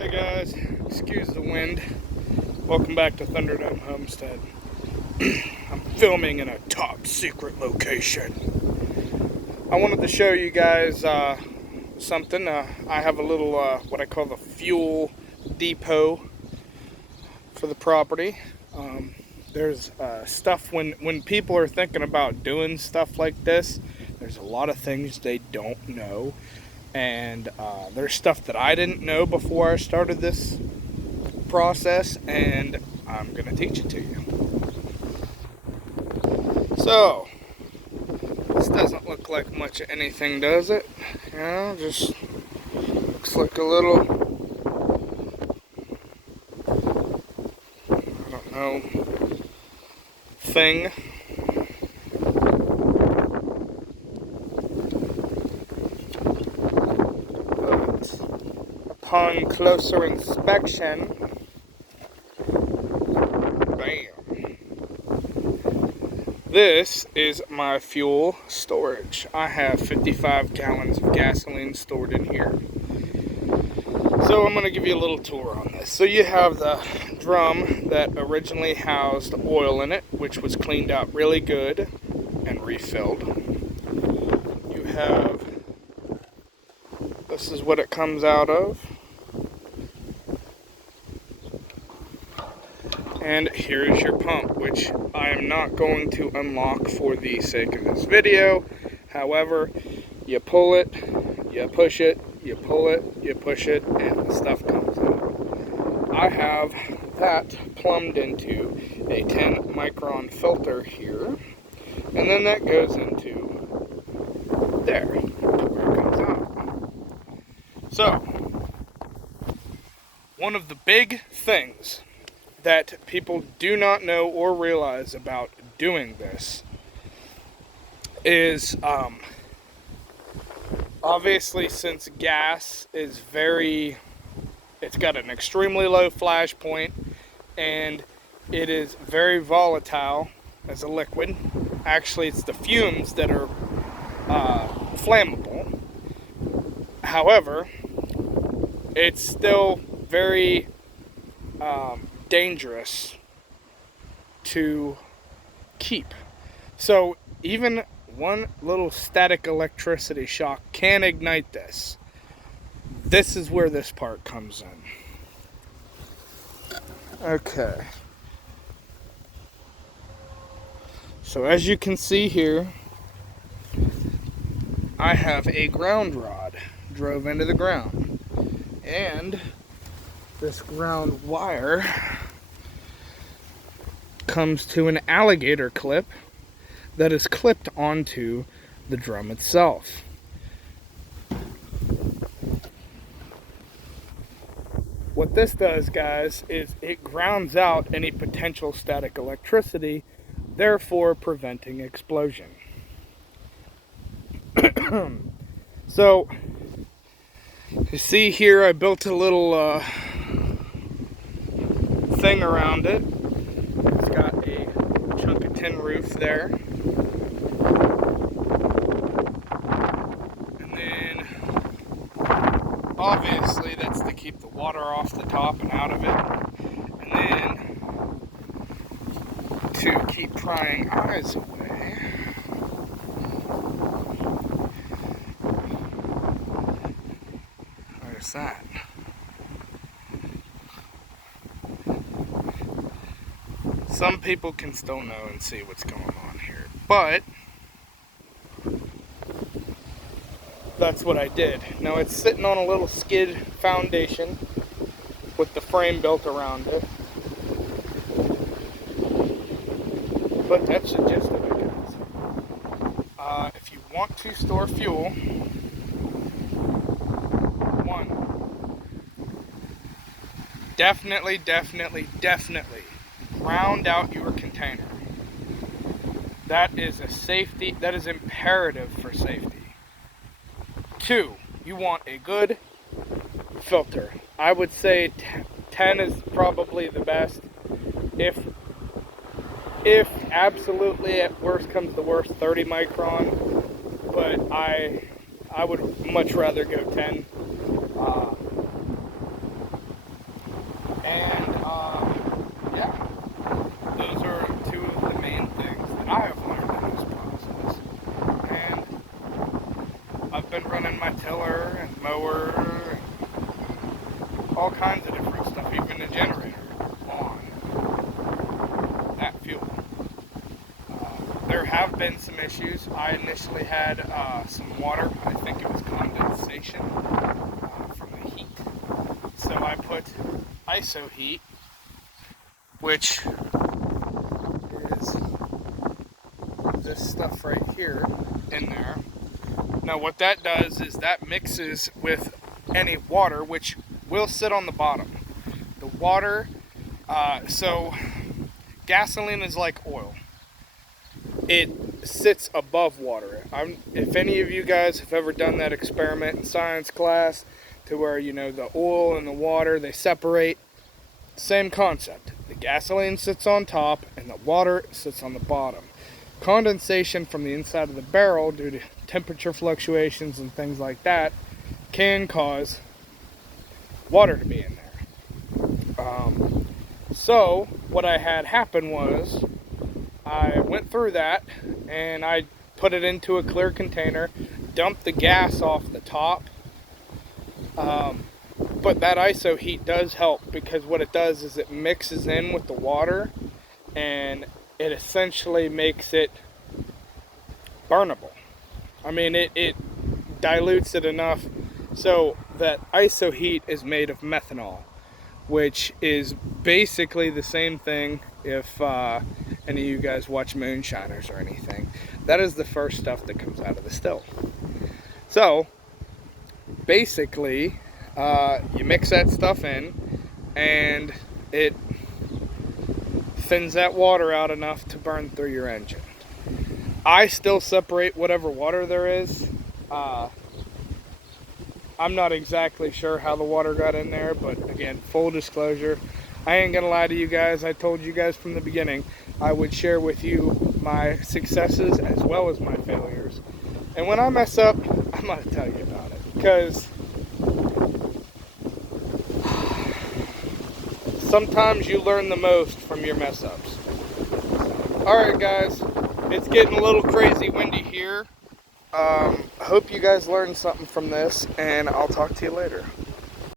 Hey guys, excuse the wind. Welcome back to Thunderdome Homestead. I'm filming in a top secret location. I wanted to show you guys something. I have a little what I call the fuel depot for the property. There's stuff when people are thinking about doing stuff like this, there's a lot of things they don't know. And there's stuff that I didn't know before I started this process, and I'm gonna teach it to you. So this doesn't look like much of anything, does it? You know, just looks like a little, I don't know, thing. But upon closer inspection, this is my fuel storage. I have 55 gallons of gasoline stored in here. So I'm going to give you a little tour on this. So you have the drum that originally housed oil in it, which was cleaned out really good and refilled. You have, this is what it comes out of. And here is your pump, which I am not going to unlock for the sake of this video. However, you pull it, you push it, you pull it, you push it, and the stuff comes out. I have that plumbed into a 10 micron filter here, and then that goes into there, where it comes out. So, one of the big things that people do not know or realize about doing this is obviously, since gas is it's got an extremely low flash point and it is very volatile as a liquid. Actually, it's the fumes that are flammable. However, it's still very dangerous to keep. So even one little static electricity shock can ignite this. This is where this part comes in. Okay. So as you can see here, I have a ground rod drove into the ground. And this ground wire comes to an alligator clip that is clipped onto the drum itself. What this does, guys, is it grounds out any potential static electricity, therefore preventing explosion. So, you see here I built a little thing around it. It's got a chunk of tin roof there. And then obviously that's to keep the water off the top and out of it. And then to keep prying eyes away, there's that. Some people can still know and see what's going on here, but that's what I did. Now it's sitting on a little skid foundation with the frame built around it. But that's the gist of it, guys. If you want to store fuel, definitely ground out your container. That is a safety, that is imperative for safety. 2, you want a good filter. I would say 10 is probably the best. If absolutely at worst comes to worst, 30 micron, but I would much rather go 10. all kinds of different stuff, even a generator on that fuel. There have been some issues. I initially had some water, I think it was condensation from the heat. So I put ISO heat, which is this stuff right here in there. Now what that does is that mixes with any water, which will sit on the bottom. The water, so gasoline is like oil. It sits above water. If any of you guys have ever done that experiment in science class to where, you know, the oil and the water, they separate, same concept. The gasoline sits on top and the water sits on the bottom. Condensation from the inside of the barrel due to temperature fluctuations and things like that can cause water to be in there. So what I had happen was I went through that and I put it into a clear container, dumped the gas off the top. But that ISO heat does help, because what it does is it mixes in with the water and it essentially makes it burnable. I mean, it dilutes it enough so that ISO heat is made of methanol, which is basically the same thing if any of you guys watch Moonshiners or anything. That is the first stuff that comes out of the still. So basically you mix that stuff in and it thins that water out enough to burn through your engine. I still separate whatever water there is. I'm not exactly sure how the water got in there, but again, full disclosure, I ain't gonna lie to you guys. I told you guys from the beginning I would share with you my successes as well as my failures. And when I mess up, I'm gonna tell you about it, because sometimes you learn the most from your mess ups. Alright guys, it's getting a little crazy windy here. I hope you guys learned something from this, and I'll talk to you later.